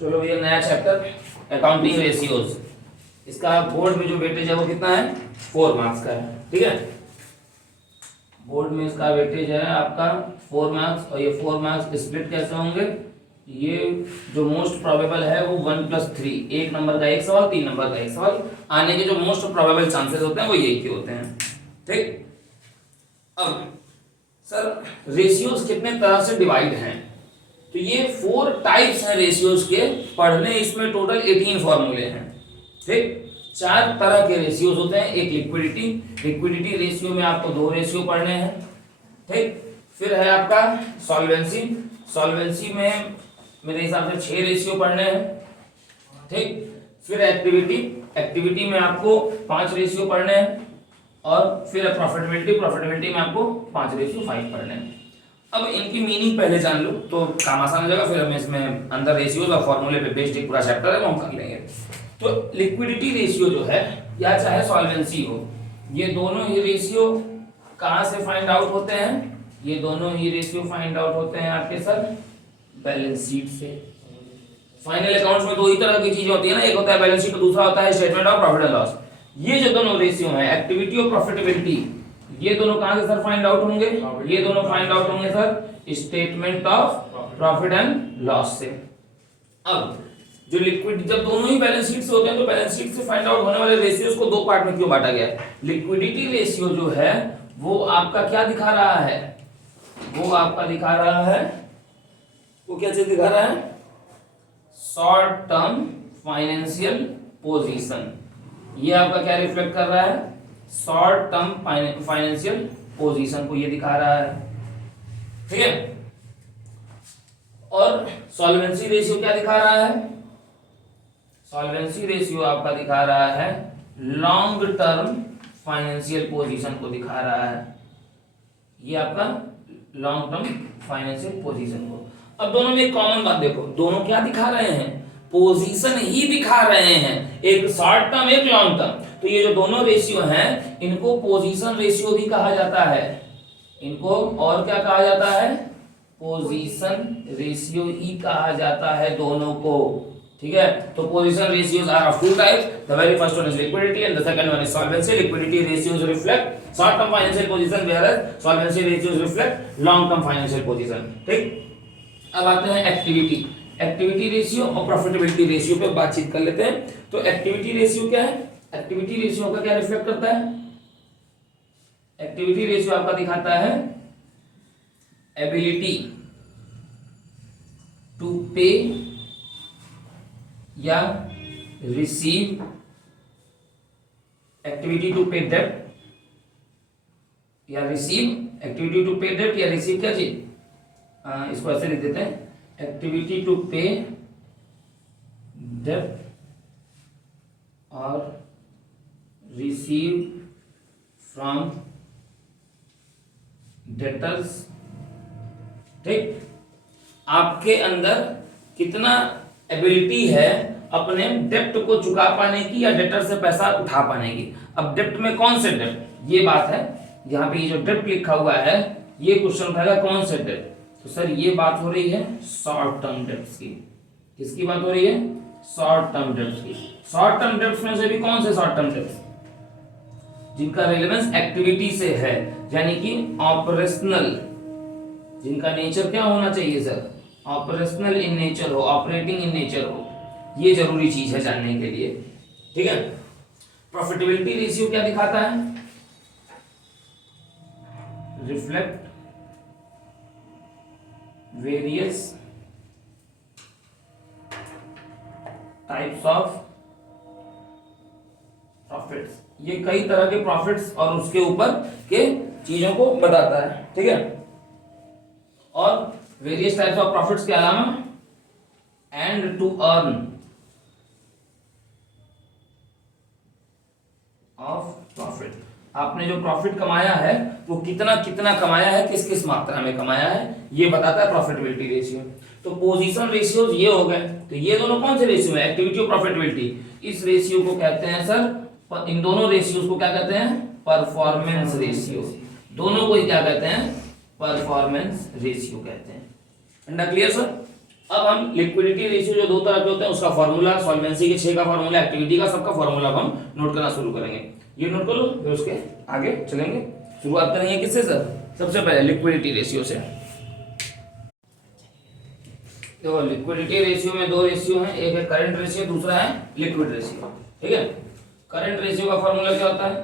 चलो भैया नया चैप्टर अकाउंटिंग रेशियोज। इसका बोर्ड में जो वेटेज है वो कितना है 4 मार्क्स का है। ठीक है, बोर्ड में इसका वेटेज है आपका 4 मार्क्स और ये 4 मार्क्स स्प्लिट कैसे होंगे, ये जो मोस्ट प्रोबेबल है वो 1+3, 1 नंबर का एक सवाल 3 नंबर का एक सवाल आने के जो मोस्ट प्रोबेबल चांसेस होते हैं वो यही के होते हैं। ठीक, अब सर रेशियोज कितने तरह से डिवाइड हैं, तो ये 4 टाइप्स हैं रेशियोज के पढ़ने, इसमें टोटल 18 फॉर्मूले हैं। ठीक, 4 तरह के रेशियोज होते हैं। एक लिक्विडिटी रेशियो में आपको 2 रेशियो पढ़ने हैं। ठीक, फिर है आपका सॉल्वेंसी में मेरे हिसाब से 6 रेशियो पढ़ने हैं। ठीक, फिर एक्टिविटी में आपको 5 रेशियो पढ़ने हैं और फिर प्रॉफिटेबिलिटी में आपको 5:5 पढ़ने हैं। अब इनकी मीनिंग पहले जान लो तो काम आसान हो जाएगा, फिर हम इसमें अंदर रेशियोज और फॉर्मूले पे बेस्ड एक पूरा चैप्टर है वो हम कर लेंगे। तो लिक्विडिटी रेशियो जो है या चाहे सॉल्वेंसी हो, ये दोनों ही रेशियो कहाँ से फाइंड आउट होते हैं, ये दोनों ही रेशियो फाइंड आउट होते हैं आपके सर बैलेंस शीट से। फाइनल अकाउंट्स में 2 ही तरह की चीजें होती है ना, एक होता है बैलेंस शीट और दूसरा होता है statement of profit and loss. ये जो दोनों रेशियो हैं एक्टिविटी और प्रॉफिटेबिलिटी, ये दोनों कहां से सर फाइंड आउट होंगे, ये दोनों फाइंड आउट होंगे sir statement of profit and loss से। अब जो लिक्विड जब दोनों ही बैलेंस शीट से होते हैं तो बैलेंस शीट से फाइंड आउट होने वाले रेशियोज को 2 पार्ट में क्यों बांटा गया है। लिक्विडिटी रेशियो जो है वो आपका क्या दिखा रहा है, वो आपका दिखा रहा है, वो क्या चीज दिखा रहा है, शॉर्ट टर्म फाइनेंशियल पोजीशन। ये आपका क्या रिफ्लेक्ट कर रहा है, शॉर्ट टर्म फाइनेंशियल पोजीशन को ये दिखा रहा है। ठीक है, और सॉल्वेंसी रेशियो क्या दिखा रहा है, सॉल्वेंसी रेशियो आपका दिखा रहा है लॉन्ग टर्म फाइनेंशियल पोजीशन को दिखा रहा है, ये आपका लॉन्ग टर्म फाइनेंशियल पोजीशन को। अब दोनों में एक कॉमन बात देखो, दोनों क्या दिखा रहे हैं, पोजीशन ही दिखा रहे हैं, एक शॉर्ट टर्म एक लॉन्ग टर्म। तो ये जो दोनों रेशियो हैं इनको पोजीशन रेशियो भी कहा जाता है, इनको और क्या कहा जाता है, पोजीशन रेशियो ही कहा जाता है दोनों को। ठीक है, तो position ratios are of 2 types, the very first one is liquidity and the second one is solvency. Liquidity ratios reflect short term financial position whereas solvency ratios reflect long term financial position. ठीक, अब आते हैं activity ratio और profitability ratio पे बातचीत कर लेते हैं। तो एक्टिविटी रेशियो क्या है, एक्टिविटी रेशियो का क्या रिफ्लेक्ट करता है, एक्टिविटी रेशियो आपका दिखाता है एबिलिटी टू पे या रिसीव, एक्टिविटी टू पे डेब्ट या रिसीव, एक्टिविटी टू पे डेब्ट या रिसीव क्या चीज, इसको ऐसे लिख देते हैं एक्टिविटी टू पे डेब्ट और रिसीव फ्रॉम डेटर्स। ठीक, आपके अंदर कितना एबिलिटी है अपने डेप्ट को चुका पाने की या डेटर से पैसा उठा पाने की। अब डेप्ट में कौन से डेप्ट, ये बात है, यहाँ पे ये जो डेप्ट लिखा हुआ है ये क्वेश्चन उठाएगा कौन से डेप्ट, तो सर ये बात हो रही है शॉर्ट टर्म डेप्ट्स की। किसकी बात हो रही है, शॉर्ट टर्म डेप्ट्स की। शॉर्ट टर्म डेप्ट्स में से भी कौन से शॉर्ट टर्म डेप्ट्स, जिनका रिलेवेंस एक्टिविटी से है, यानी कि ऑपरेशनल, जिनका नेचर क्या होना चाहिए सर, ऑपरेशनल इन नेचर हो, ऑपरेटिंग इन नेचर हो, ये जरूरी चीज है जानने के लिए। ठीक है, प्रॉफिटेबिलिटी रेशियो क्या दिखाता है, reflect various types of profits, ये कई तरह के प्रॉफिट्स और उसके ऊपर के चीजों को बताता है। ठीक है, और वेरियस टाइप्स ऑफ प्रॉफिट्स के अलावा and to earn of profit, आपने जो प्रॉफिट कमाया है वो कितना कितना कमाया है, किस किस मात्रा में कमाया है, ये बताता है प्रॉफिटेबिलिटी रेशियो। तो पोजीशन रेशियोज ये हो गए, तो ये दोनों कौन से रेशियो है, एक्टिविटी और प्रॉफिटेबिलिटी। इस रेशियो को कहते हैं सर, इन दोनों रेशियोज को क्या कहते हैं, परफॉर्मेंस रेशियो। दोनों को क्या कहते हैं, परफॉर्मेंस रेशियो कहते हैं। अंडा क्लियर सर। अब हम लिक्विडिटी रेशियो जो दो तरह के होते हैं उसका फॉर्मूला, सॉल्वेंसी के 6 का फॉर्मूला, एक्टिविटी का सबका फॉर्मूला हम नोट करना शुरू करेंगे। ये नोट कर लो, फिर उसके आगे चलेंगे। शुरुआत करेंगे किससे सर? सबसे पहले लिक्विडिटी रेशियो से। देखो लिक्विडिटी रेशियो में दो रेशियो हैं, एक है करंट रेशियो, दूसरा है लिक्विड रेशियो। ठीक है, करंट रेशियो का फॉर्मूला क्या होता है?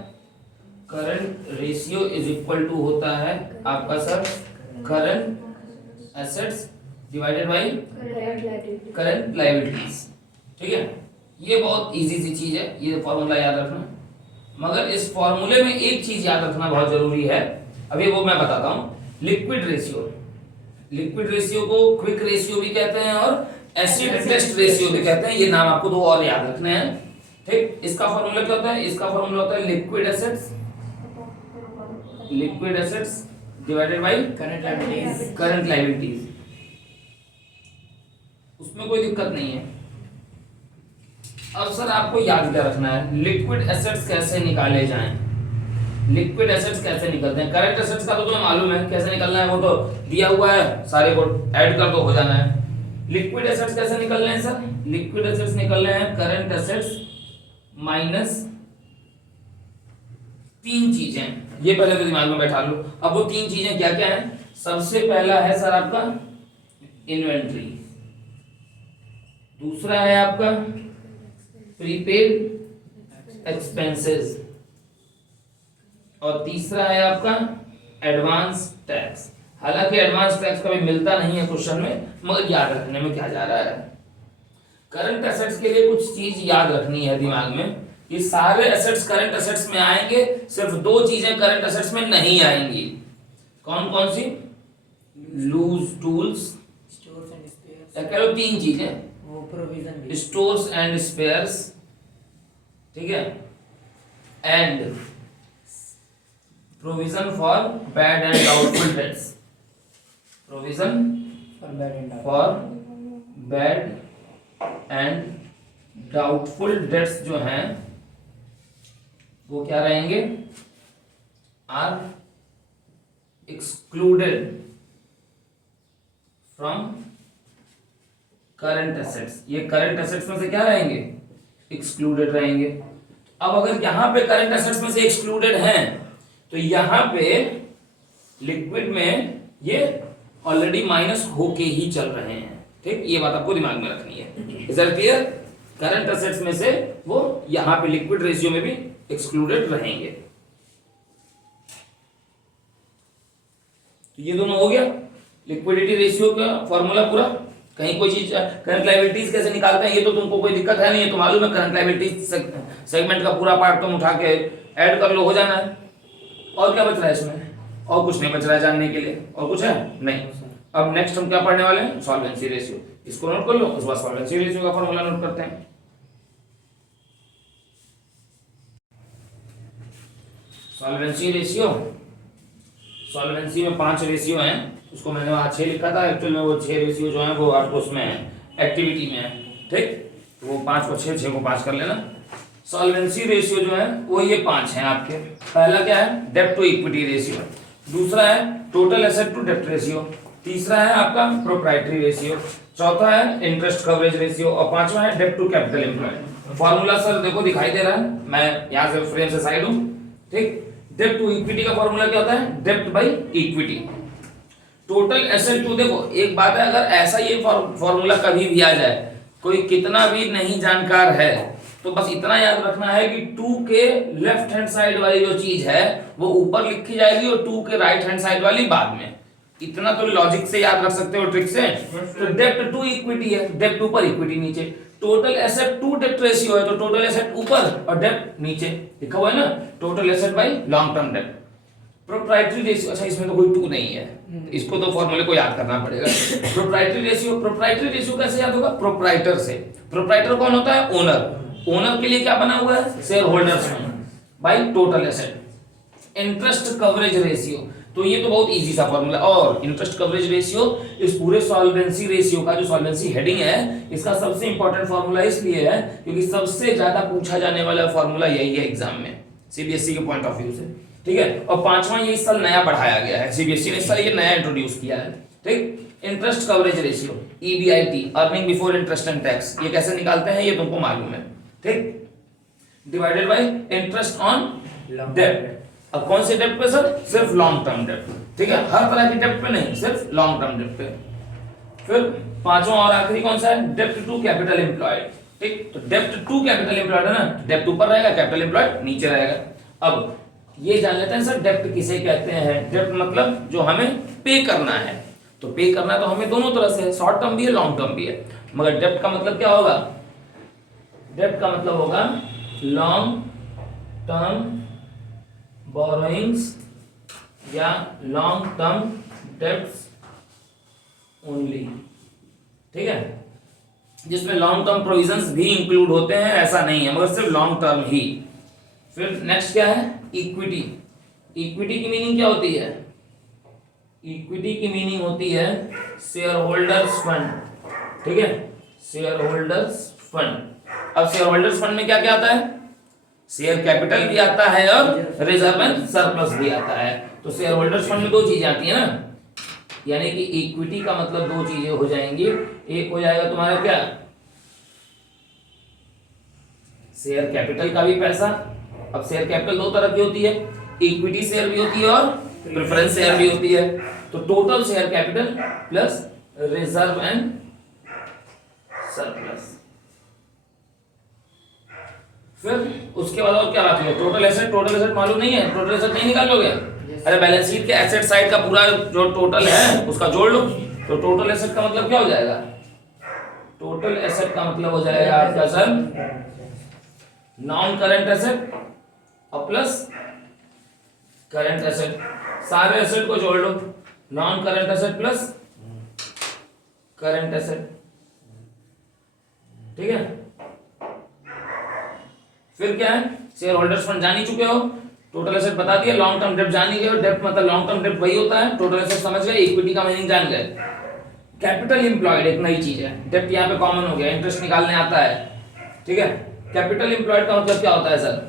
Current ratio is equal to होता है आपका sir current assets divided by current liabilities. ठीक है, ये बहुत इजी सी चीज है, ये फॉर्मूला याद रखना। मगर इस फॉर्मूले में एक चीज याद रखना बहुत जरूरी है, अभी वो मैं बताता हूं। लिक्विड रेशियो, लिक्विड रेशियो को क्विक रेशियो भी कहते हैं और एसिड टेस्ट रेशियो भी कहते हैं। ये नाम आपको दो और याद रखने हैं। ठीक, इसका फॉर्मूला क्या होता है? इसका फॉर्मूला होता है liquid assets divided by current liabilities. उसमें कोई दिक्कत नहीं है। अब सर आपको याद क्या रखना है? लिक्विड एसेट्स कैसे निकाले जाएं? लिक्विड एसेट्स कैसे निकलते हैं? करंट एसेट्स का तो तुम्हें मालूम है कैसे निकलना है, वो तो दिया हुआ है, सारे को ऐड कर दो हो जाना है। लिक्विड एसेट्स कैसे निकलने हैं सर? लिक्विड एसेट्स निकलने हैं करंट एसेट्स माइनस तीन चीजें, ये पहले तो दिमाग में बैठा लो। अब वो तीन चीजें क्या क्या हैं? सबसे पहला है सर आपका इन्वेंट्री, दूसरा है आपका प्रीपेड एक्सपेंसेस और तीसरा है आपका एडवांस टैक्स। हालांकि एडवांस टैक्स कभी मिलता नहीं है क्वेश्चन में, मगर याद रखने में क्या जा रहा है। करंट एसेट्स के लिए कुछ चीज याद रखनी है दिमाग में। ये सारे एसेट्स करंट एसेट्स में आएंगे, सिर्फ दो चीजें करंट एसेट्स में नहीं आएंगी। कौन कौन सी? लूज टूल्स, कह लो तीन चीजें, स्टोर्स एंड स्पेयर्स, ठीक है, and provision for bad and doubtful debts. Provision for bad and doubtful debts जो हैं वो क्या रहेंगे? Are excluded from current assets. ये करंट एसेट्स में से क्या रहेंगे? एक्सक्लूडेड रहेंगे। अब अगर यहां पे करंट एसेट्स में से एक्सक्लूडेड हैं तो यहां पे लिक्विड में ये ऑलरेडी माइनस होके ही चल रहे हैं। ठीक, ये बात आपको दिमाग में रखनी है। Is that clear? Current assets में से वो यहां पे लिक्विड रेशियो में भी एक्सक्लूडेड रहेंगे। तो ये दोनों हो गया लिक्विडिटी रेशियो का फॉर्मूला पूरा। कहीं कोई चीज करंट लायबिलिटीज कैसे निकालते हैं ये तो तुमको कोई दिक्कत है नहीं, है तो मालूम है। करंट लायबिलिटीज सेगमेंट का पूरा पार्ट तुम उठा के ऐड कर लो, हो जाना है। और क्या बच रहा है इसमें? और कुछ नहीं बच रहा है जानने के लिए। और कुछ है नहीं। अब नेक्स्ट हम क्या पढ़ने वाले हैं? Solvency ratio. इसको नोट कर लो, उसके बाद सॉल्वेंसी रेशियो का फॉर्मूला नोट करते हैं। सॉल्वेंसी रेशियो, सॉल्वेंसी में 5 रेशियो हैं। उसको मैंने वहां 6 लिखा था, एक्चुअल में वो 6 रेशियो जो है वो आपको उसमें है एक्टिविटी में है। ठीक, तो वो 5 को 6 को 5 कर लेना। सॉल्वेंसी रेशियो जो है वो ये 5 हैं आपके। पहला क्या है? डेब्ट टू इक्विटी रेशियो, दूसरा है टोटल एसेट टू डेब्ट रेशियो, तीसरा है आपका प्रोप्राइटरी रेशियो, चौथा है इंटरेस्ट कवरेज रेशियो और पांचवा है डेब्ट to capital employed. Formula sir देखो दिखाई दे रहा है, मैं यहां से फ्रेम से साइड हूं। ठीक, डेब्ट टू इक्विटी का फॉर्मूला क्या होता है? डेब्ट by equity. Total asset to, देखो एक बात है, अगर ऐसा ये फॉर्मूला कभी भी आ जाए, कोई कितना भी नहीं जानकार है तो बस इतना याद रखना है कि 2 के लेफ्ट हैंड साइड वाली जो चीज है वो ऊपर लिखी जाएगी और 2 के राइट हैंड साइड वाली बाद में। इतना तो लॉजिक से याद रख सकते हो, ट्रिक से। तो डेब्ट टू इक्विटी है, डेब्ट ऊपर इक्विटी नीचे। टोटल एसेट टू डेब्ट रेशियो है तो टोटल एसेट ऊपर और डेब्ट नीचे लिखा हुआ है ना, total asset by long term डेब्ट। प्रोप्राइटरी रेशियो, अच्छा इसमें तो कोई 2 नहीं है, इसको तो फॉर्मूले को याद करना पड़ेगा। प्रोप्राइटरी रेशियो, प्रोप्राइटरी रेशियो कैसे याद होगा? प्रोप्राइटर से। प्रोप्राइटर कौन होता है? ओनर। ओनर के लिए क्या बना हुआ है? Share holders by total asset. Interest coverage ratio, तो ये तो बहुत इजी सा फॉर्मूला। और इंटरेस्ट कवरेज रेशियो इस पूरे सॉल्वेंसी रेशियो का जो सॉल्वेंसी हेडिंग है इसका सबसे इंपॉर्टेंट फॉर्मूला इसलिए है क्योंकि सबसे ज्यादा पूछा जाने वाला फॉर्मूला यही है एग्जाम में, सीबीएसई के पॉइंट ऑफ व्यू से। ठीक है, और पांचवा ये इस साल नया बढ़ाया गया है, सीबीएसई ने इस साल ये नया इंट्रोड्यूस किया है। ठीक, interest coverage ratio, EBIT, earning before interest and tax, ये कैसे निकालते हैं ये तुमको मालूम है, ठीक। डिवाइडेड बाय इंटरेस्ट ऑन डेब्ट। अब कौन से डेब्ट पे सर? सिर्फ लॉन्ग टर्म डेब्ट, ठीक है, हर तरह की डेब्ट पे नहीं, सिर्फ लॉन्ग टर्म डेब्ट पे। फिर पांचवा और आखिरी कौन सा है? डेब्ट टू कैपिटल एम्प्लॉयड, ठीक। तो डेब्ट टू कैपिटल एम्प्लॉयड है ना, डेब्ट ऊपर रहेगा, कैपिटल एम्प्लॉयड नीचे रहेगा। अब ये जान लेते हैं सर डेब्ट किसे कहते हैं। डेब्ट मतलब जो हमें पे करना है, तो पे करना तो हमें दोनों तरह से है, शॉर्ट टर्म भी है, लॉन्ग टर्म भी है। मगर डेब्ट का मतलब क्या होगा? डेब्ट का मतलब होगा लॉन्ग टर्म बोरोइंग्स या लॉन्ग टर्म डेब्ट्स ओनली, ठीक है, जिसमें लॉन्ग टर्म प्रोविजंस भी इंक्लूड होते हैं, ऐसा नहीं है, मगर सिर्फ लॉन्ग टर्म ही। फिर नेक्स्ट क्या है? इक्विटी। इक्विटी की मीनिंग क्या होती है? इक्विटी की मीनिंग होती है शेयर होल्डर्स फंड, ठीक है, शेयर होल्डर्स फंड। अब शेयर होल्डर्स फंड में क्या क्या आता है? शेयर कैपिटल भी आता है और रिजर्व एंड सरप्लस भी आता है। तो शेयर होल्डर्स फंड में दो चीजें आती है ना, यानी कि इक्विटी का मतलब दो चीजें हो जाएंगी। एक हो जाएगा तुम्हारा क्या? शेयर कैपिटल का भी पैसा। अब शेयर कैपिटल दो तरह की होती है, इक्विटी शेयर भी होती है और प्रेफरेंस शेयर भी होती है। तो total share capital plus reserve and surplus. फिर उसके बाद और क्या बाकी है? Total asset. टोटल एसेट मालूम नहीं है? टोटल एसेट नहीं निकाल लोगे? अरे बैलेंस शीट के एसेट साइड का पूरा जो टोटल है उसका जोड़ लो। तो टोटल एसेट का मतलब क्या हो जाएगा? टोटल एसेट का मतलब हो जाएगा आपका सर नॉन करंट एसेट और प्लस करंट एसेट। सारे एसेट को जोड़ लो, non current asset plus current asset, ठीक है। फिर क्या है? शेयर होल्डर्स फंड जान ही चुके हो, टोटल एसेट बता दिया, लॉन्ग टर्म डेब्ट जान ही गए हो, डेब्ट मतलब लॉन्ग टर्म डेब्ट वही होता है, टोटल एसेट समझ गए, इक्विटी का मीनिंग जान गए। कैपिटल एम्प्लॉयड एक नई चीज है, डेब्ट यहाँ पे कॉमन हो गया, इंटरेस्ट निकालने आता है, ठीक है। कैपिटल एम्प्लॉयड का मतलब क्या होता है सर?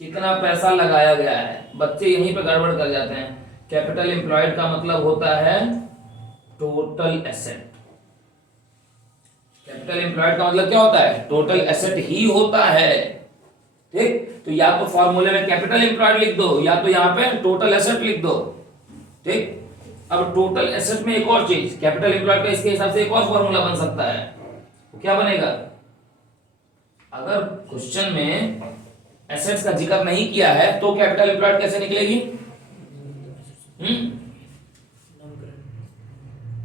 कितना पैसा लगाया गया है। बच्चे यहीं पे गड़बड़ कर जाते हैं। कैपिटल एम्प्लॉयड का मतलब होता है टोटल एसेट। कैपिटल एम्प्लॉयड का मतलब क्या होता है? टोटल एसेट ही होता है, ठीक। तो या तो फॉर्मूले में कैपिटल एम्प्लॉयड लिख दो या तो यहाँ पे टोटल एसेट लिख दो, ठीक। अब टोटल एसेट में एक और चीज, कैपिटल एम्प्लॉयड का इसके हिसाब से एक और फॉर्मूला बन सकता है। तो क्या बनेगा? अगर क्वेश्चन में एसेट्स का जिक्र नहीं किया है तो कैपिटल एम्प्लॉयड कैसे निकलेगी?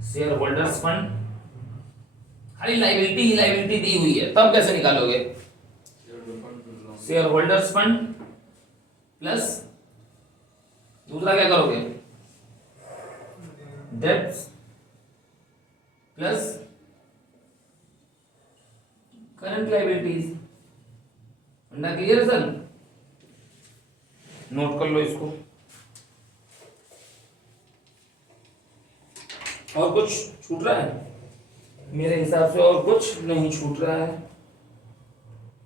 शेयर होल्डर्स फंड, खाली लायबिलिटी ही लायबिलिटी दी हुई है, तब कैसे निकालोगे? शेयर होल्डर्स फंड प्लस दूसरा क्या करोगे? Debts plus current liabilities. अंडा क्लियर है सर? नोट कर लो इसको। और कुछ छूट रहा है? मेरे हिसाब से और कुछ नहीं छूट रहा है।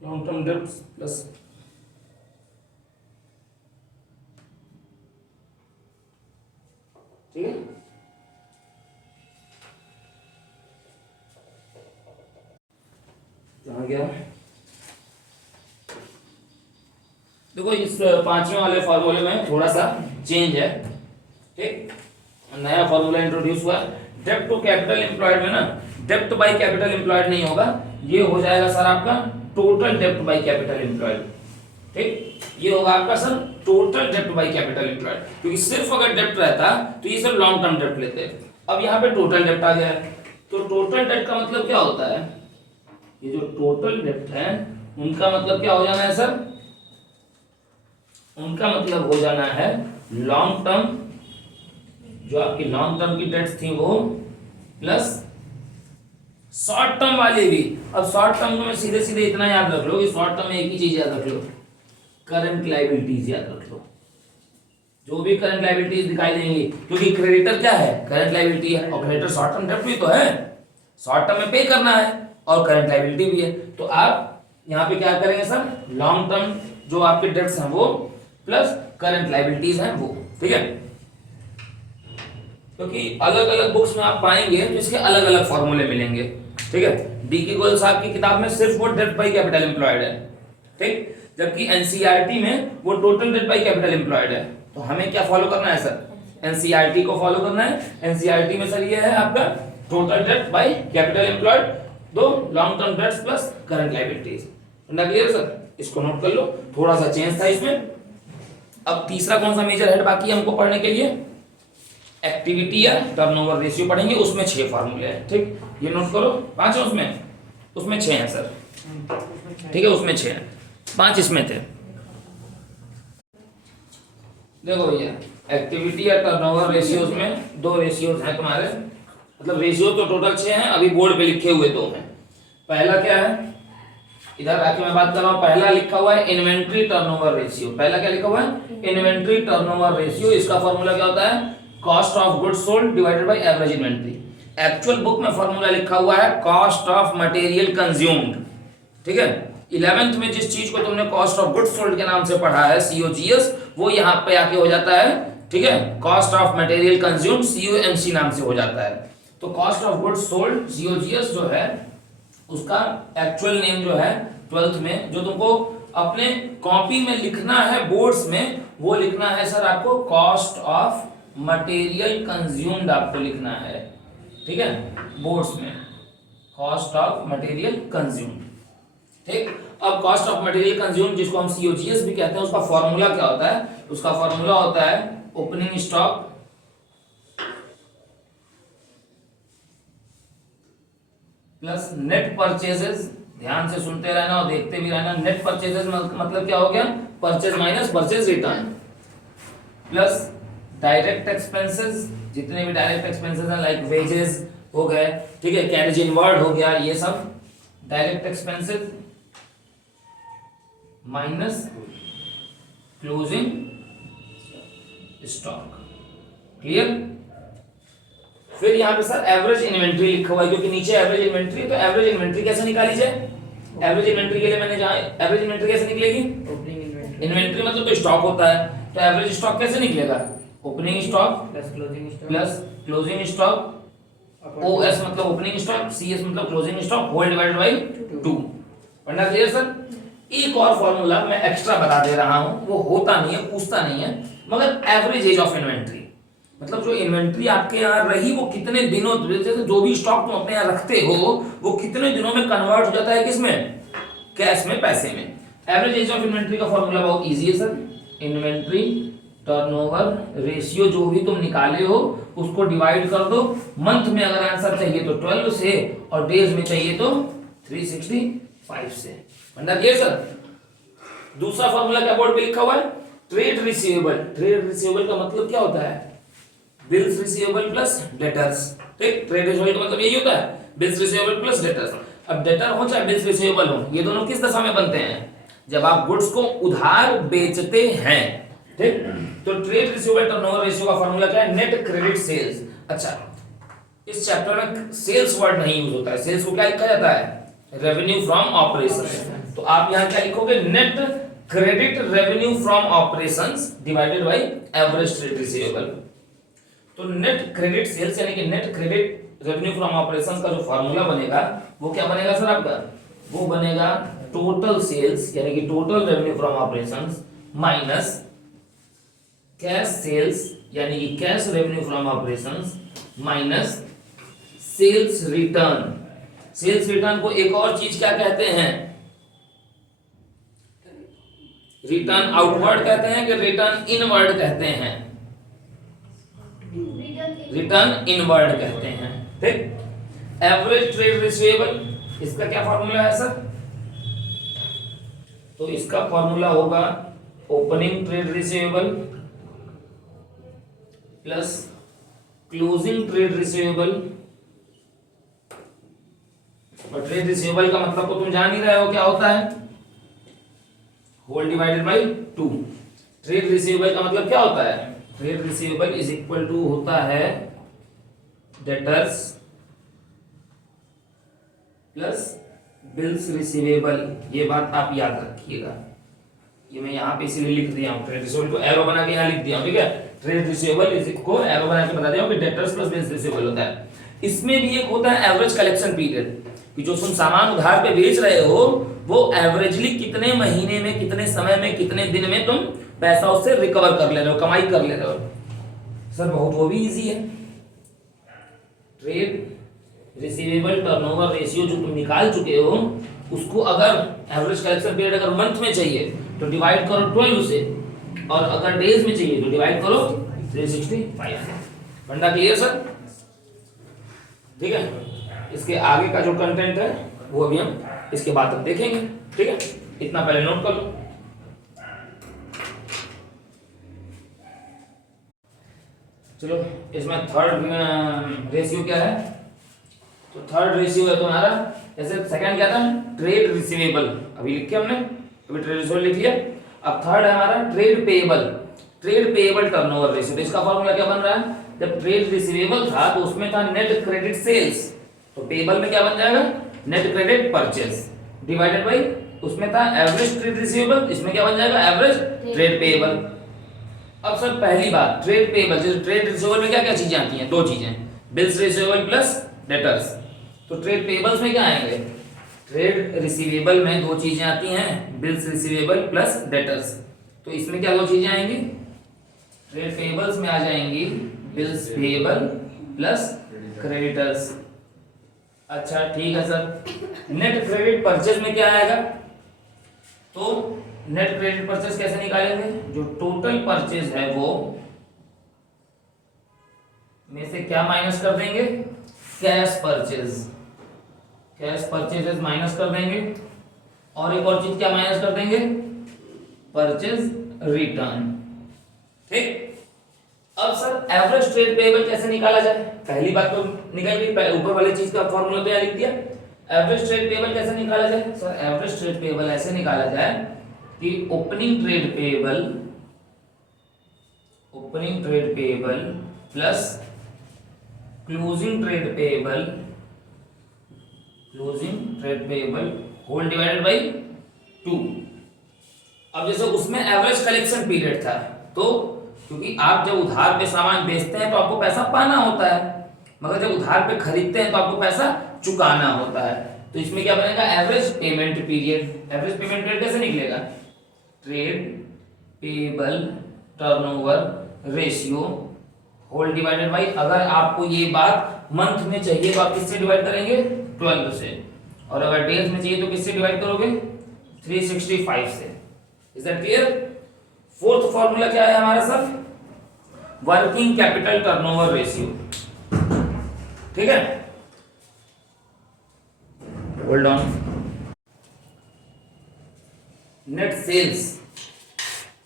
लॉन्ग टर्म डेब्ट्स प्लस ठीक है। कहाँ गया? देखो इस पांचवें वाले फॉर्मूले में थोड़ा सा चेंज है, ठीक। नया फॉर्मूला इंट्रोड्यूस हुआ। डेब्ट टू कैपिटल एम्प्लॉयड में ना डेब्ट बाय कैपिटल एम्प्लॉयड नहीं होगा, ये हो जाएगा सर आपका टोटल डेब्ट बाय कैपिटल एम्प्लॉयड, ठीक। ये होगा आपका सर टोटल डेब्ट बाय कैपिटल एम्प्लॉयड, क्योंकि सिर्फ अगर डेब्ट रहता तो ये सब लॉन्ग टर्म डेब्ट लेते। अब यहाँ पे टोटल डेब्ट आ गया है, तो टोटल डेब्ट का मतलब क्या होता है? ये जो टोटल डेब्ट है उनका मतलब क्या हो जाना है सर? उनका मतलब हो जाना है लॉन्ग टर्म, जो आपकी लॉन्ग टर्म की डेट्स थी वो प्लस शॉर्ट टर्म वाली भी। अब शॉर्ट टर्म को मैं सीधे सीधे इतना याद रख लो कि शॉर्ट टर्म में एक ही चीज याद रख लो, करंट लायबिलिटीज याद रख लो। जो भी करंट लायबिलिटीज दिखाई देंगी, क्योंकि क्रेडिटर क्या है? करंट लायबिलिटी है, और क्रेडिटर शॉर्ट टर्म डेब्ट भी तो है, शॉर्ट टर्म में पे करना है और करंट लायबिलिटी भी है। तो आप यहाँ पे क्या करेंगे सर? लॉन्ग टर्म जो आपके डेब्ट्स हैं वो प्लस करंट लायबिलिटीज हैं वो, ठीक है। क्योंकि अलग अलग बुक्स में आप पाएंगे तो इसके अलग अलग फॉर्मूले मिलेंगे, ठीक है। डी.के. गोयल साहब की किताब में सिर्फ वो डेट बाई कैपिटल एम्प्लॉयड है, ठीक, जबकि एनसीईआरटी में वो total debt by capital employed है। तो हमें क्या फॉलो करना है सर, एनसीईआरटी को फॉलो करना है। एनसीईआरटी में सर ये है आपका total debt by capital employed, दो long term debts plus current liabilities. Clear sir, इसको नोट कर लो, थोड़ा सा चेंज था इसमें। अब तीसरा कौन सा मेजर हेड बाकी है हमको पढ़ने के लिए, एक्टिविटी या टर्नओवर रेशियो पढ़ेंगे, उसमें 6 फार्मूले हैं, ठीक, ये नोट करो। 5 है उसमें 6 हैं सर, ठीक है, उसमें 6 हैं, 5 इसमें थे। देखो भैया, एक्टिविटी या टर्नओवर रेशियोज में 2 रेशियोज हैं तुम्हारे, मतलब रेशियो तो टोटल 6 हैं, अभी बोर्ड पे लिखे हुए 2 हैं। पहला क्या है, इधर आके मैं बात कर रहा हूं, पहला लिखा हुआ है इन्वेंट्री टर्नओवर रेशियो। पहला क्या लिखा हुआ है, इन्वेंट्री टर्नओवर रेशियो। इसका फॉर्मूला क्या होता है, cost of goods sold divided by average inventory. Actual book में फॉर्मूला लिखा हुआ है कॉस्ट ऑफ मटेरियल कंज्यूम्ड, ठीक है। 11th में जिस चीज को तुमने कॉस्ट ऑफ गुड्स सोल्ड के नाम से पढ़ा है COGS, वो यहाँ पे आके हो जाता है, ठीक है, cost of material consumed COMC नाम से हो जाता है। तो cost of goods sold COGS जो है उसका एक्चुअल नेम जो है 12th में जो तुमको अपने कॉपी में लिखना है बोर्ड्स में, वो लिखना है सर आपको कॉस्ट ऑफ मटेरियल कंज्यूम्ड, आपको लिखना है, ठीक है, बोर्ड्स में कॉस्ट ऑफ मटेरियल कंज्यूम्ड, ठीक। अब कॉस्ट ऑफ मटेरियल कंज्यूम्ड जिसको हम COGS भी कहते हैं, उसका फॉर्मूला क्या होता है, उसका फॉर्मूला होता है opening stock plus net purchases. ध्यान से सुनते रहना और देखते भी रहना। नेट परचेजेस मतलब क्या हो गया, purchase minus purchase return, plus direct expenses, जितने भी डायरेक्ट एक्सपेंसेस हैं लाइक वेजेस हो गए, ठीक है, कैरेज इनवर्ड हो गया, ये सब direct expenses minus closing stock. Clear. फिर यहाँ पे सर एवरेज इन्वेंट्री लिखा हुआ है, क्योंकि नीचे एवरेज इन्वेंट्री, तो एवरेज इन्वेंट्री कैसे निकाली जाए, एवरेज इन्वेंट्री के लिए मैंने जहाँ एवरेज इन्वेंट्री कैसे निकलेगी, इन्वेंट्री मतलब तो स्टॉक होता है, तो एवरेज स्टॉक कैसे निकलेगा, opening stock plus closing stock, OS मतलब ओपनिंग स्टॉक, CS मतलब closing stock, whole divided by 2। पढ़ना क्लियर सर। एक और फॉर्मूला मैं एक्स्ट्रा बता दे रहा हूं, वो होता नहीं है, पूछता नहीं है, मगर एवरेज एज ऑफ इन्वेंट्री, मतलब जो इन्वेंट्री आपके यहाँ रही वो कितने दिनों, जैसे जो भी स्टॉक तुम अपने यहाँ रखते हो वो कितने दिनों में कन्वर्ट हो जाता है, किसमें, कैश में, पैसे में। एवरेज एज ऑफ इन्वेंट्री का फॉर्मूला बहुत इजी है सर, इन्वेंट्री टर्नओवर रेशियो जो भी तुम निकाले हो उसको डिवाइड कर दो, मंथ में अगर आंसर चाहिए तो 12 से और डेज में चाहिए तो 365 से। मतलब ये सर। दूसरा फॉर्मूला क्या बोर्ड पे लिखा हुआ है, ट्रेड रिसीवेबल। ट्रेड रिसीवेबल का मतलब क्या होता है, बिल्स रिसीवेबल प्लस डेटर्स, ठीक। ट्रेड रिसीवेबल का मतलब यही होता है, बिल्स रिसीवेबल प्लस डेटर्स। अब डेटर हो चाहे बिल्स रिसीवेबल हो, ये दोनों किस दशा में बनते हैं, जब आप गुड्स को उधार बेचते हैं, ठीक। तो ट्रेड रिसीवेबल टर्नओवर रेशियो का फॉर्मूला क्या है, नेट क्रेडिट सेल्स। अच्छा, इस चैप्टर में सेल्स वर्ड नहीं यूज होता है, सेल्स को क्या लिखा जाता है, रेवेन्यू फ्रॉम ऑपरेशन। तो आप यहां क्या लिखोगे, net credit revenue from operations divided by average trade receivable. तो नेट क्रेडिट सेल्स यानी कि net credit revenue from operations का जो फॉर्मूला बनेगा वो क्या बनेगा सर आपका, वो बनेगा टोटल सेल्स यानी कि total revenue from operations minus cash sales यानी कि cash revenue from operations minus sales return. Sales return को एक और चीज क्या कहते हैं, रिटर्न आउटवर्ड कहते हैं कि रिटर्न इनवर्ड कहते हैं, रिटर्न इनवर्ड कहते हैं, ठीक। एवरेज ट्रेड रिसीवेबल, इसका क्या फॉर्मूला है सर, तो इसका फॉर्मूला होगा opening trade receivable plus closing trade receivable. और ट्रेड रिसीवेबल का मतलब तो तुम जान ही रहे हो क्या होता है, whole divided by 2। Trade receivable का मतलब क्या होता है, trade receivable is equal to होता है डेटर्स प्लस बिल्स रिसीवेबल। ये बात आप याद रखिएगा, ये मैं यहाँ पे इसीलिए लिख दिया हूँ, ट्रेड रिसीवेबल को एरो बना के यहाँ लिख दिया हूँ, ठीक है। ट्रेड रिसीवेबल को एरो बना के बता दिया कि डेटर्स प्लस बिल्स रिसीवेबल होता है। इसमें भी एक होता है एवरेज कलेक्शन पीरियड, कि जो तुम सामान उधार पे बेच रहे हो वो एवरेजली कितने महीने में, कितने समय में, कितने दिन में तुम पैसा उससे रिकवर कर ले रहे हो, कमाई कर ले रहे हो। सर बहुत वो भी इजी है। ट्रेड रिसीवेबल टर्नओवर रेशियो जो तुम निकाल चुके हो उसको अगर एवरेज कलेक्शन पीरियड अगर मंथ में चाहिए तो डिवाइड करो 12 से, और अगर डेज में चाहिए तो डिवाइड करो 365 से। फंडा क्लियर सर? ठीक है, इसके आगे का जो कंटेंट है वो अभी हम इसके बाद हम देखेंगे। ठीक है, इतना पहले नोट कर लो। चलो इसमें थर्ड रेशियो क्या है? तो थर्ड रेशियो है तुम्हारा, जैसे सेकंड क्या था ट्रेड रिसीवेबल, अभी लिखे हमने, अभी ट्रेड रिसीवेबल लिख लिया। अब थर्ड है हमारा trade payable, trade payable turnover ratio. तो इसका फॉर्मूला क्या बन रहा है? जब ट्रेड रिसीवेबल था तो उसमें था नेट क्रेडिट सेल्स, तो पेएबल में क्या बन जाएगा? Net credit purchase divided by उसमें था एवरेज ट्रेड रिसीवेबल, इसमें क्या बन जाएगा? Average trade payable. अब सर पहली बात ट्रेड पेएबल, जैसे ट्रेड रिसीवेबल में क्या क्या चीजें आती हैं? दो चीजें, बिल्स रिसीवेबल प्लस डेटर्स। तो ट्रेड पेएबल्स में क्या आएंगे? ट्रेड रिसीवेबल में दो चीजें आती हैं, बिल्स रिसीवेबल प्लस डेटर्स। तो इसमें क्या दो चीजें आएंगी? ट्रेड पेएबल्स में आ जाएंगी बिल्स पेएबल प्लस क्रेडिटर्स। अच्छा ठीक है सर। नेट क्रेडिट परचेज में क्या आएगा? तो नेट क्रेडिट परचेज कैसे निकालेंगे? जो टोटल परचेज है वो में से क्या माइनस कर देंगे? Cash purchase, cash purchases minus कर देंगे, और एक और चीज क्या माइनस कर देंगे? Purchase return. ठीक। अब सर एवरेज ट्रेड पेएबल कैसे निकाला जाए? पहली बात तो निकल गई, ऊपर वाली चीज का फॉर्मूला तो यहाँ लिख दिया। एवरेज ट्रेड पेएबल कैसे निकाला जाए? सर एवरेज ट्रेड पेएबल ऐसे निकाला जाए कि opening trade payable, opening trade payable plus closing trade payable, closing trade payable whole divided by 2। अब जैसे उसमें एवरेज कलेक्शन पीरियड था, तो क्योंकि आप जब उधार पे सामान बेचते हैं तो आपको पैसा पाना होता है, मगर जब उधार पे खरीदते हैं तो आपको पैसा चुकाना होता है। तो इसमें क्या बनेगा? Average payment period. Average payment period कैसे निकलेगा? Trade payable turnover ratio whole divided by, अगर आपको ये बात मंथ में चाहिए तो आप किससे डिवाइड करेंगे? 12 से, और अगर डेज में चाहिए तो किससे डिवाइड करोगे? 365 से। Is that clear? Fourth formula क्या है हमारा sir? Working capital turnover ratio. ठीक है, होल्ड ऑन। नेट सेल्स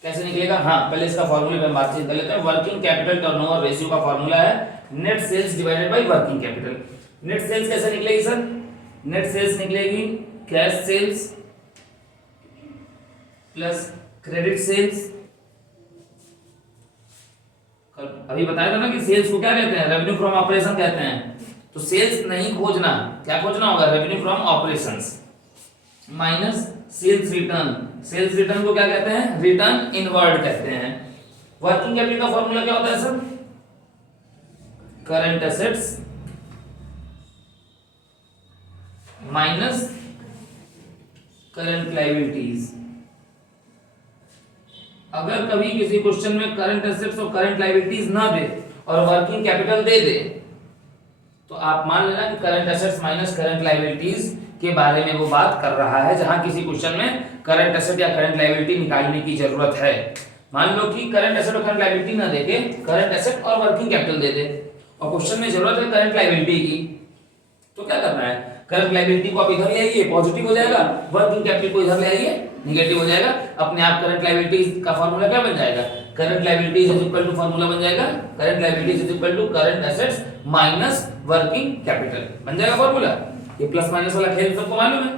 कैसे निकलेगा? हाँ पहले इसका फॉर्मूला पे बातचीत कर लेते हैं। वर्किंग कैपिटल टर्नओवर रेशियो का फॉर्मूला है net sales divided by working capital. Net sales कैसे निकलेगी सर? नेट सेल्स निकलेगी cash sales plus credit sales. अभी बताया था ना कि सेल्स को क्या कहते हैं? रेवेन्यू फ्रॉम ऑपरेशन कहते हैं। तो सेल्स नहीं खोजना, क्या खोजना होगा? Revenue from operations minus sales return. Sales return को क्या कहते हैं? रिटर्न इनवर्ड कहते हैं। वर्किंग कैपिटल का फॉर्मूला क्या होता है sir? Current assets minus current liabilities. अगर कभी किसी क्वेश्चन में करंट एसेट्स और करंट लायबिलिटीज ना दे और वर्किंग कैपिटल दे दे, तो आप मान लेना कि current assets minus current liabilities के बारे में वो बात कर रहा है, जहां किसी क्वेश्चन में करंट एसेट या करंट लायबिलिटी निकालने की जरूरत है। मान लो कि करंट एसेट और करंट लायबिलिटी ना देके करंट एसेट और वर्किंग कैपिटल दे दे, और क्वेश्चन में जरूरत है करंट लायबिलिटी की, तो क्या करना है? करंट लायबिलिटी को आप इधर ले आइए, पॉजिटिव हो जाएगा, वर्किंग कैपिटल को इधर ले आइए, नेगेटिव हो जाएगा। अपने आप करंट लायबिलिटी का फॉर्मूला क्या बन जाएगा? Current liabilities is equal to formula बन जाएगा current liabilities is equal to current assets minus working capital बन जाएगा फॉर्मूला। ये प्लस माइनस वाला खेल सबको मालूम है,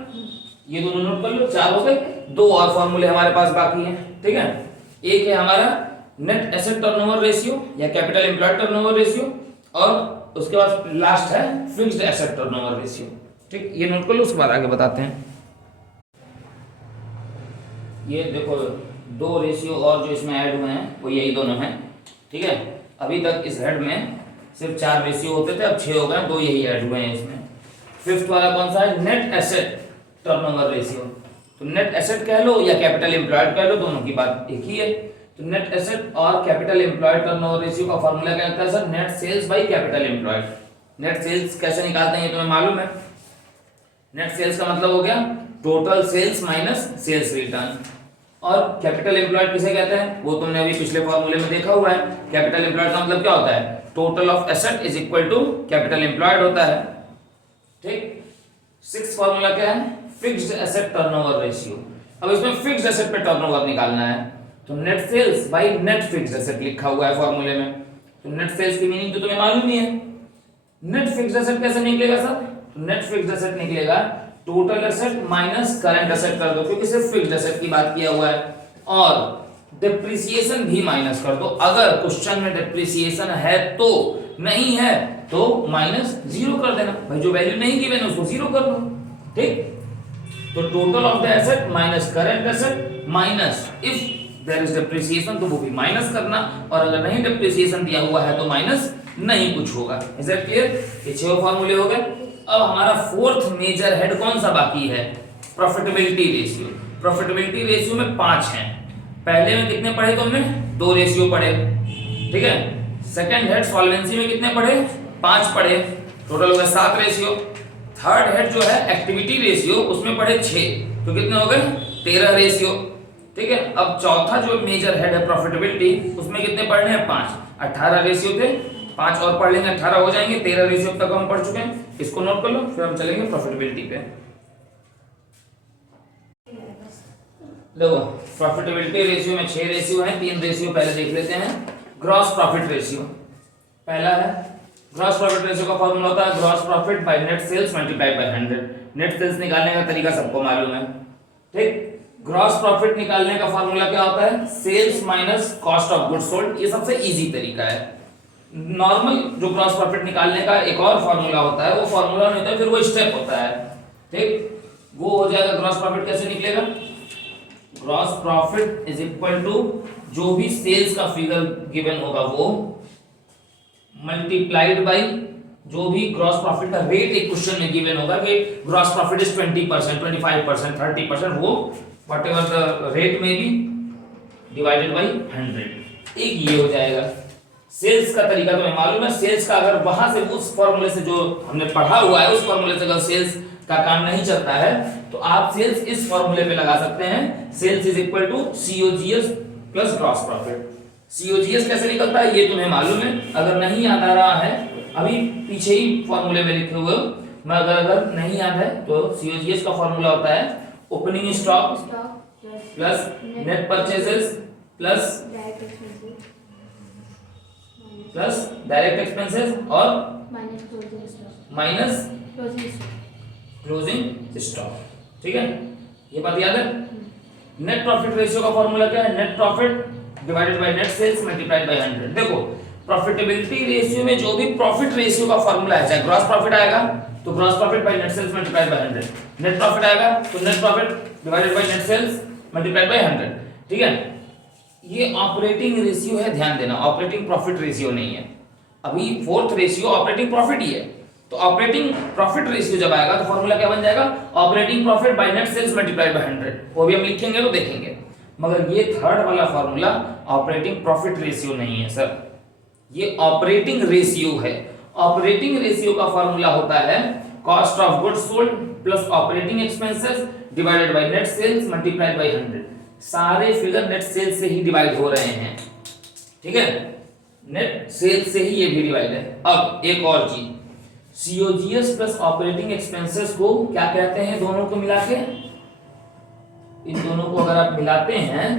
ये दोनों नोट कर लो। 4 हो गए, 2 और फॉर्मूले हमारे पास बाकी हैं। ठीक है, एक है हमारा नेट एसेट टर्नओवर रेशियो या कैपिटल एम्प्लॉयड टर्नओवर रेशियो, और उसके बाद लास्ट है फिक्स्ड एसेट टर्नओवर रेशियो। ठीक, ये नोट कर लो, उसके बाद आगे बताते हैं। ये देखो 2 रेशियो और जो इसमें ऐड हुए हैं वो यही दोनों हैं। ठीक है, अभी तक इस हेड में सिर्फ 4 रेशियो होते थे, अब 6 हो गए, 2 यही ऐड हुए हैं इसमें। फिफ्थ वाला कौन सा है? Net asset turnover ratio. तो नेट एसेट कह लो या कैपिटल एम्प्लॉयड कह लो, दोनों की बात एक ही है। तो नेट एसेट और कैपिटल एम्प्लॉयड टर्नओवर रेशियो का फार्मूला क्या होता है sir? Net sales by capital employed. Net sales कैसे निकालते हैं ये तुम्हें मालूम है? नेट सेल्स का मतलब हो गया total sales minus sales return. और कैपिटल एम्प्लॉयड किसे कहते हैं? वो तुमने अभी पिछले फॉर्मूले में देखा हुआ है। कैपिटल एम्प्लॉयड का मतलब क्या होता है? Total of asset is equal to capital employed होता है। ठीक, सिक्स फॉर्मूला क्या है? Fixed asset turnover ratio. अब इसमें फिक्स्ड एसेट पे टर्नओवर निकालना है, तो net sales by net fixed asset लिखा हुआ है फॉर्मूले में। तो नेट सेल्स की मीनिंग तो तुम्हें मालूम ही है। नेट फिक्स्ड एसेट कैसे निकलेगा सर? तो नेट फिक्स्ड एसेट निकलेगा total asset minus current asset कर दो, क्योंकि सिर्फ फिक्स्ड एसेट की बात किया हुआ है, और डिप्रिसिएशन भी माइनस कर दो। अगर क्वेश्चन में डिप्रिसिएशन है तो, नहीं है तो माइनस 0 कर देना भाई, जो वैल्यू नहीं गिवन है उसको 0 कर दो। ठीक, तो total of the asset minus current asset minus if there is depreciation तो वो भी माइनस करना, और अगर नहीं डिप्रिसिएशन दिया हुआ है तो माइनस नहीं कुछ होगा। Is that clear? ये 6 फॉर्मूले हो गए। अब हमारा फोर्थ मेजर हेड कौन सा बाकी है? Profitability ratio. प्रॉफिटेबिलिटी रेशियो में 5 हैं। पहले में कितने पढ़े तुमने? 2 रेशियो पढ़े, ठीक है। सेकंड हेड सॉल्वेंसी में कितने पढ़े? 5 पढ़े, टोटल हो गए 7 रेशियो। थर्ड हेड जो है एक्टिविटी रेशियो, उसमें पढ़े 6, तो कितने हो गए? 13 रेशियो, ठीक है। अब चौथा जो मेजर हेड है प्रॉफिटेबिलिटी, उसमें कितने पढ़ने हैं? 5, 18 रेशियो थे, 5 और पढ़ लेंगे 18 हो जाएंगे। 13 रेशियो तक हम पढ़ चुके हैं, इसको नोट कर लो, फिर हम चलेंगे प्रॉफिटेबिलिटी पे। देखो प्रॉफिटेबिलिटी रेशियो में 6 रेशियो हैं, 3 रेशियो पहले देख लेते हैं। ग्रॉस प्रॉफिट रेशियो पहला है। ग्रॉस प्रॉफिट रेशियो का फॉर्मूला होता है gross profit by net sales multiplied by 100। Net sales निकालने का तरीका सबको मालूम है, ठीक। ग्रॉस प्रॉफिट निकालने का फॉर्मूला क्या होता है? Sales minus cost of goods sold. ये सबसे इजी तरीका है। नॉर्मल जो ग्रॉस प्रॉफिट निकालने का एक और फॉर्मूला होता है, वो फॉर्मूला नहीं होता है, फिर वो स्टेप होता है, ठीक। वो हो जाएगा ग्रॉस प्रॉफिट कैसे निकलेगा? Gross profit is equal to जो भी सेल्स का फिगर गिवन होगा वो मल्टीप्लाइड बाय जो भी ग्रॉस प्रॉफिट का रेट एक क्वेश्चन में गिवन होगा कि ग्रॉस प्रॉफिट इज 20%, 25%, 30%, वो व्हाटएवर द रेट में भी डिवाइडेड बाय 100। एक ये हो जाएगा। सेल्स का तरीका तुम्हें मालूम है। सेल्स का अगर वहां से उस फॉर्मूले से जो हमने पढ़ा हुआ है उस फॉर्मूले से अगर सेल्स का काम नहीं चलता है तो आप सेल्स इस फॉर्मूले पे लगा सकते हैं। Sales is equal to COGS plus gross profit. COGS कैसे निकलता है ये तुम्हें मालूम है। अगर नहीं याद आ रहा है, अभी पीछे ही फॉर्मूले में लिखे हुए मगर अगर नहीं याद है तो COGS का फॉर्मूला होता है opening stock plus net purchases plus direct expenses और माइनस क्लोजिंग स्टॉक, ठीक है। ये बात याद है। नेट प्रॉफिट रेशियो का फॉर्मूला क्या है? Net profit divided by net sales multiplied by 100। देखो प्रॉफिटेबिलिटी रेशियो में जो भी प्रॉफिट रेशियो का फॉर्मूला है, चाहे ग्रॉस प्रॉफिट आएगा तो gross profit by net sales multiplied by 100, net profit आएगा तो net profit divided by net sales multiplied by 100, ठीक है। ये ऑपरेटिंग रेशियो है, ध्यान देना, ऑपरेटिंग प्रॉफिट रेशियो नहीं है। अभी फोर्थ रेशियो ऑपरेटिंग प्रॉफिट ही है, तो ऑपरेटिंग प्रॉफिट रेशियो जब आएगा तो फॉर्मूला क्या बन जाएगा? Operating profit by net sales multiplied by 100। वो भी हम लिखेंगे तो देखेंगे। मगर ये थर्ड वाला फॉर्मूला ऑपरेटिंग प्रॉफिट रेशियो नहीं है सर, ये ऑपरेटिंग रेशियो है। ऑपरेटिंग रेशियो का फॉर्मूला होता है cost of goods sold plus operating expenses divided by net sales multiplied by 100। सारे फिगर नेट सेल्स से ही डिवाइड हो रहे हैं, ठीक है। नेट सेल्स से ही ये भी डिवाइड है। अब एक और चीज, COGS प्लस ऑपरेटिंग एक्सपेंसेस को क्या कहते हैं? दोनों को मिला के, इन दोनों को अगर आप मिलाते हैं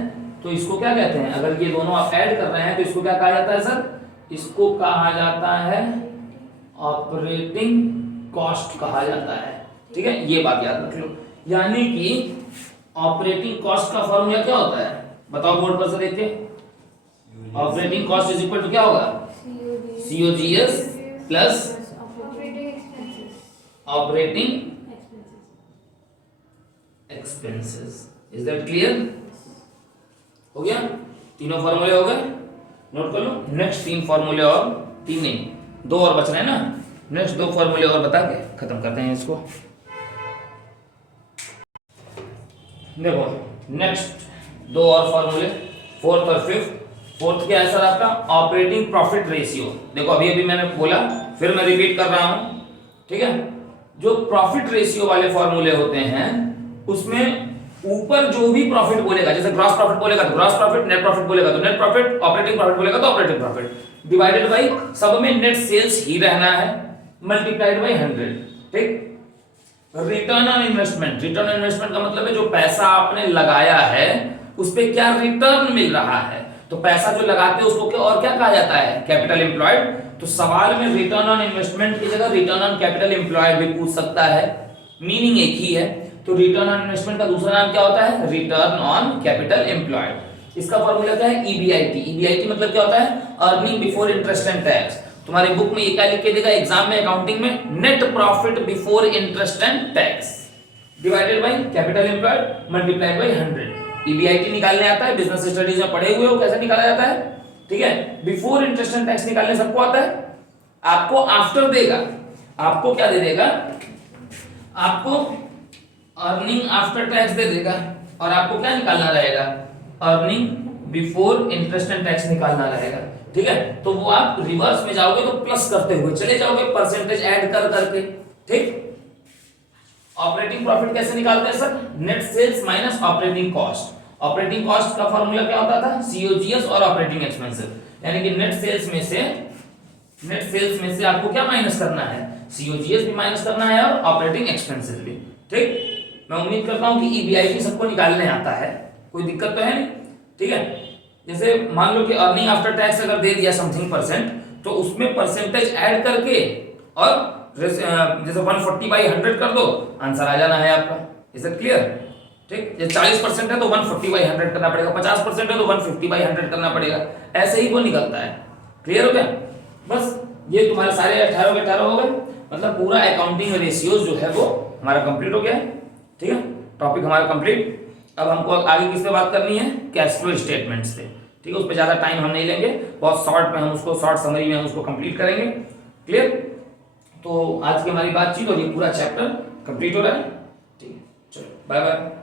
तो इसको क्या कहते हैं? अगर ये दोनों आप ऐड कर रहे हैं तो इसको क्या कहा जाता है सर? इसको कहा जाता है ऑपरेटिंग कॉस्ट कहा जाता है, ठीक है। ये बात याद रख लो। यानी कि ऑपरेटिंग कॉस्ट का फॉर्मूला क्या होता है? बताओ बोर्ड पर से देख के। Operating cost is equal to क्या होगा? COGS plus operating expenses. Is that clear? हो गया? तीनों फॉर्मूले हो गए। नोट कर लो। नेक्स्ट 3 फॉर्मूले और 3 नहीं 2 और बच रहे हैं ना, नेक्स्ट 2 फॉर्मूले और बता के खत्म करते हैं इसको। देखो नेक्स्ट 2 और फॉर्मूले, फोर्थ और फिफ्थ। फोर्थ क्या है सर आपका, ऑपरेटिंग प्रॉफिट रेशियो। देखो अभी अभी मैंने बोला, फिर मैं रिपीट कर रहा हूं, ठीक है। जो प्रॉफिट रेशियो वाले फॉर्मूले होते हैं उसमें ऊपर जो भी प्रॉफिट बोलेगा, जैसे ग्रॉस प्रॉफिट बोलेगा तो ग्रॉस प्रॉफिट, नेट प्रॉफिट बोलेगा तो नेट प्रॉफिट, ऑपरेटिंग प्रॉफिट बोलेगा तो ऑपरेटिंग प्रॉफिट, डिवाइडेड बाय सब में नेट सेल्स ही रहना है, मल्टीप्लाइड बाय 100, ठीक। Return on investment, return on investment का मतलब है जो पैसा आपने लगाया है उस पे क्या रिटर्न मिल रहा है। तो पैसा जो लगाते हैं उसको क्या और क्या कहा जाता है, कैपिटल एम्प्लॉयड। तो सवाल में रिटर्न ऑन इन्वेस्टमेंट की जगह रिटर्न ऑन कैपिटल एम्प्लॉयड भी पूछ सकता है, मीनिंग एक ही है। तो रिटर्न ऑन इन्वेस्टमेंट का दूसरा नाम क्या होता है, रिटर्न ऑन कैपिटल एम्प्लॉयड। इसका फॉर्मूला क्या है, ईबीआईटी। ईबीआईटी मतलब क्या होता है, earning before interest and tax. तुम्हारी बुक में ये क्या लिख के देगा एग्जाम में, अकाउंटिंग में, net profit before interest and tax divided by capital employed multiplied by 100। EBIT निकालने आता है, बिजनेस स्टडीज में पढ़े हुए हो कैसे निकाला जाता है, ठीक है। बिफोर इंटरेस्ट एंड टैक्स निकालने सबको आता है, आपको आफ्टर देगा, आपको क्या दे देगा, आपको अर्निंग आफ्टर टैक्स दे देगा, और आपको क्या निकालना रहेगा, earning before interest and tax निकालना रहेगा, ठीक है। तो वो आप रिवर्स में जाओगे तो प्लस करते हुए चले जाओगे, परसेंटेज ऐड कर करके, ठीक। ऑपरेटिंग प्रॉफिट कैसे निकालते हैं sir, net sales minus operating cost. Operating cost का फॉर्मूला क्या होता था, सीओजीएस और ऑपरेटिंग एक्सपेंसेस, यानी कि नेट सेल्स में से आपको क्या माइनस करना है, सीओजीएस भी माइनस करना है और ऑपरेटिंग एक्सपेंसेस भी, ठीक। मैं उम्मीद करता हूं कि ईबीआईटी सबको निकालने आता है, कोई दिक्कत तो है नहीं, ठीक है। जैसे मान लो कि अर्निंग आफ्टर टैक्स अगर दे दिया समथिंग परसेंट, तो उसमें परसेंटेज ऐड करके और जैसे 140/100 कर दो, आंसर आ जाना है आपका। इज इट क्लियर, ठीक। ये 40% है तो 140/100 करना पड़ेगा, 50% है तो 150/100 करना पड़ेगा, ऐसे ही वो निकलता है। क्लियर हो गया, बस ये तुम्हारे सारे 18 के 18 हो गए, मतलब पूरा अकाउंटिंग रेशियोज जो है वो हमारा कंप्लीट हो गया है, ठीक है। टॉपिक हमारा कंप्लीट। अब हमको आगे किस पे बात करनी है, कैश फ्लो स्टेटमेंट्स पे, ठीक है। उस पे ज्यादा टाइम हम नहीं लेंगे, बहुत शॉर्ट में हम उसको, शॉर्ट समरी में हम उसको कंप्लीट करेंगे। क्लियर, तो आज की हमारी बातचीत और ये पूरा चैप्टर कंप्लीट हो रहा है, ठीक है। चलो बाय बाय।